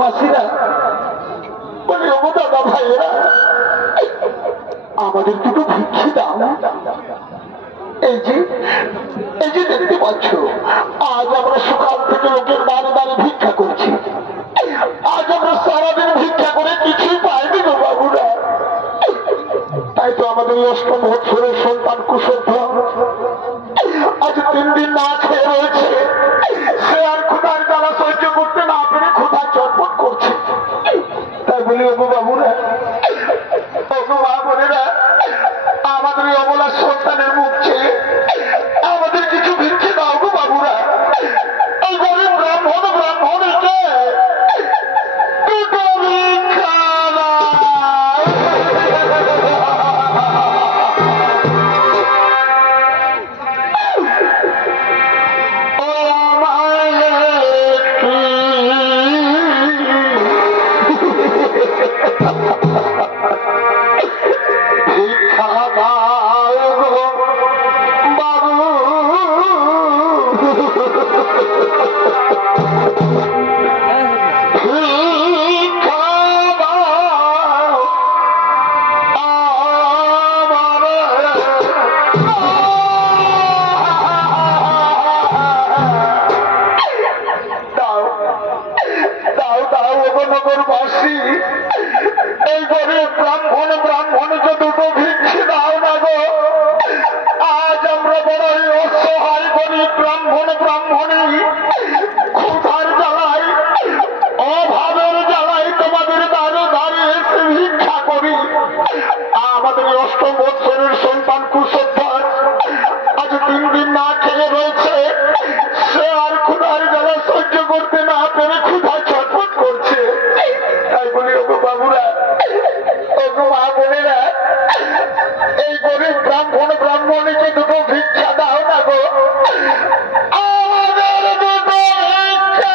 মাসিরা বলে ও দাদা ভাইয়েরা আমাদের দুটো ভিক্ষি দাও। এই যে দেখতে পাচ্ছ আজ আমরা সকাল থেকে লোকের দাঁড়ে দাঁড়ে ভিক্ষা করছি। আজ আমরা সারাদিন ভিক্ষা করে কিছুই পাইনি গো বাবুরা। তাই তো আমাদের অষ্টম বৎসরের সন্তান কুশল আজ 3 দিন না খেয়ে রয়েছে। সে আর ক্ষুধার জ্বালা সহ্য করতে না পেরে ক্ষুধা চটপট করছে। তাই বলি ওগো বাবুরা, ওগো মা বোনেরা, আমাদের এই অবলা সন্তানের মুখ চেয়ে আমাদের কিছু ভিক্ষে দাও গো বাবুরা। এই গরিব ব্রাহ্মণকে দুটো ভিক্ষা দাও। এই গরিব ব্রাহ্মণকে দুটো ভিক্ষে দাও না গো। আজ আমরা বড়ই অসহায় গরিব ব্রাহ্মণী ক্ষুধার জ্বালায় অভাবের জ্বালায় তোমাদের দ্বারে দ্বারে এসে ভিক্ষা করি। আমাদের অষ্টম বৎসরের সন্তান কুশোদ্ধার আজ 3 দিন না খেয়ে রয়েছে। সে আর ক্ষুধার জ্বালা সহ্য করতে না পেরে ক্ষুধা ছটফট করছে। তাই বলি ওগো বাবুরা, ওগো মা বোনেরা, এই গরিব ব্রাহ্মণীকে দুটো ভিক্ষা দাও না গো। আমাদের দুটো ভিক্ষা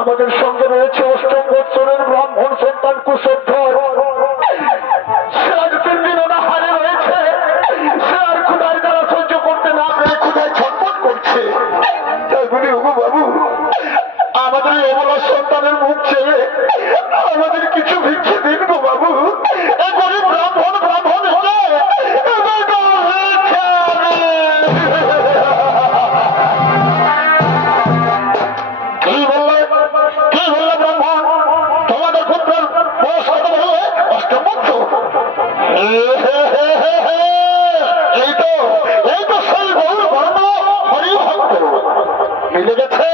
আমাদের সঙ্গে রয়েছে অষ্টম বৎসরের ব্রাহ্মণ সন্তান কুশধ্বর। সে আজ 3 দিন অনাহারে রয়েছে। সে আর ক্ষুধার জ্বালা সহ্য করতে না পেরে ক্ষুধায় ছটফট করছে। তাই বলি ওগো বাবু, আমাদের এই অবলা সন্তানের মুখ ছেড়ে আমাদের কিছু ভিক্ষে দিন গো বাবু। এই গরিব ব্রাহ্মণ হলে কি বললে ব্রাহ্মণ? তোমাদের পুত্রের বয়স কত বললে? 8 বছর। এই তো সেই গৌর বর্ণ হরিভক্ত। মিলে গেছে।